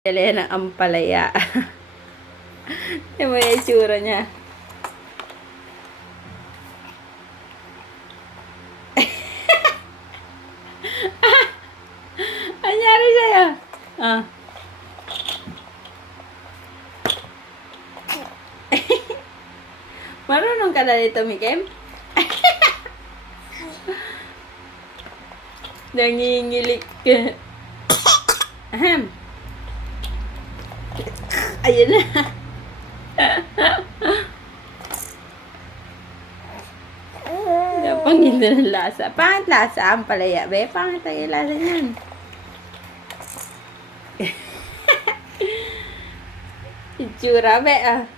Dali ng ampalaya. Yung mga itsura niya. Anyari sa'yo? Ah. Marunong ka na dito, Mikem? Nangingilik ka. Ahem. Ayun na. Napangin na ng lasa. Pangit lasa ang palaya, be. Pangit ang lasa niyan. Itsura, be, ah.